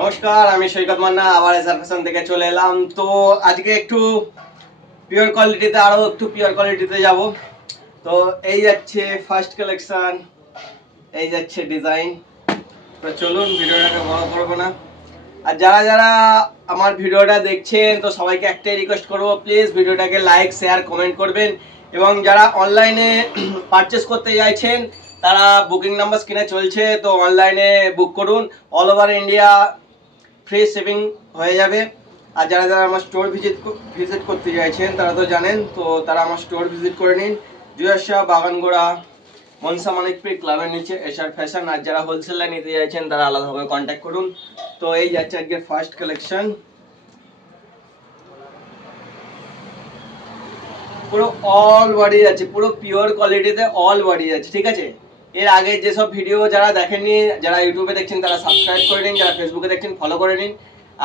নমস্কার, আমি সৈকত মান্না আবার এসআর ফ্যাশন থেকে চলে এলাম। তো আজকে একটু পিওর কোয়ালিটিতে যাব। তো এই যাচ্ছে ফার্স্ট কালেকশন, এই যাচ্ছে ডিজাইন। তো চলুন, ভিডিওটাকে বড় করবো না। আর যারা যারা আমার ভিডিওটা দেখছেন, তো সবাইকে একটাই রিকোয়েস্ট করবো, প্লিজ ভিডিওটাকে লাইক শেয়ার কমেন্ট করবেন। এবং যারা অনলাইনে পারচেস করতে চাইছেন, তারা বুকিং নাম্বার স্ক্রিনে চলছে, তো অনলাইনে বুক করুন। All over India free shipping হয়ে যাবে। আর যারা যারা আমার স্টোর ভিজিট করতে চাইছেন, তারা তো জানেন, তো তারা আমার স্টোর ভিজিট করে নিন। জুয়াশা বাগানগোড়া মনসা মানিকপুর ক্লাবের নিচে এসআর ফ্যাশন। আর যারা হোলসেলার নিতে চাইছেন, তারা আলাদাভাবে কন্ট্যাক্ট করুন। তো এই যাচ্ছে আজকে ফার্স্ট কালেকশন। পুরো অল বডি আছে, পুরো পিওর কোয়ালিটিতে অল বডি আছে, ঠিক আছে। এর আগে যেসব ভিডিও যারা দেখেননি, যারা ইউটিউবে দেখছেন তারা সাবস্ক্রাইব করে নিন, যারা ফেসবুকে দেখছেন ফলো করে নিন।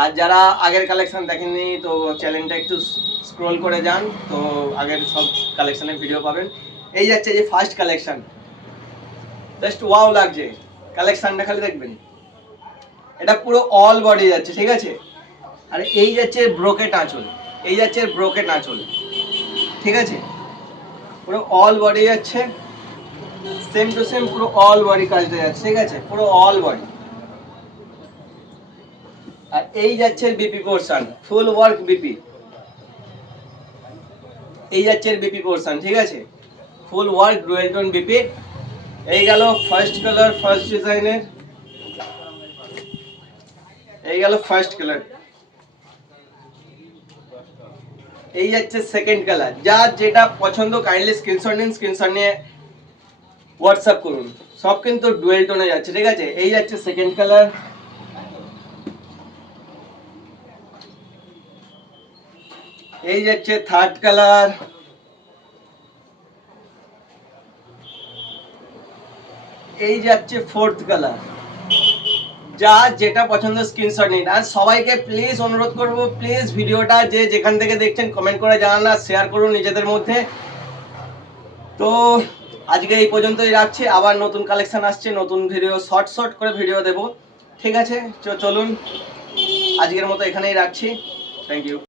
আর যারা আগের কালেকশন দেখেননি, তো চ্যানেলটা একটু স্ক্রোল করে যান, তো আগের সব কালেকশনের ভিডিও পাবেন। এই যাচ্ছে যে ফার্স্ট কালেকশন, জাস্ট ওয়াও লাগছে কালেকশনটা, খালি দেখবেন। এটা পুরো অল বডি যাচ্ছে, ঠিক আছে। আর এই যাচ্ছে ব্রোকেট আঁচল, এই যাচ্ছে ব্রোকেট আঁচল, ঠিক আছে। পুরো অল বডি যাচ্ছে, সেম টু সেম পুরো অল বডি কাজটা যাচ্ছে, ঠিক আছে, পুরো অল বডি। আর এই যাচ্ছে বিপি পোরশন, ফুল ওয়ার্ক বিপি। এই যাচ্ছে বিপি পোরশন, ঠিক আছে, ফুল ওয়ার্ক ডুয়েল টোন বিপি। এই গেল ফার্স্ট কালার, ফার্স্ট ডিজাইনের। এই গেল ফার্স্ট কালার। এই যাচ্ছে সেকেন্ড কালার। যার যেটা পছন্দ কাইন্ডলি স্ক্রিনশট নিন, স্ক্রিনশট নিয়ে হোয়াটসঅ্যাপ করুন। সব কিন্তু ডুয়েল টোনে যাচ্ছে, ঠিক আছে। এই যাচ্ছে সেকেন্ড কালার। এই যাচ্ছে থার্ড কালার। এই যাচ্ছে ফোর্থ কালার। যা যেটা পছন্দ স্ক্রিনশট নিন। আর সবাইকে প্লিজ অনুরোধ করব, প্লিজ ভিডিওটা যে যেখান থেকে দেখছেন কমেন্ট করে জানান, আর শেয়ার করুন নিজেদের মধ্যে। তো আজকে এই পর্যন্তই রাখছি, আবার নতুন কালেকশন আসছে, নতুন ভিডিও শর্ট শর্ট করে ভিডিও দেব, ঠিক আছে। চলুন, আজকের মতো এখানেই রাখছি। Thank you.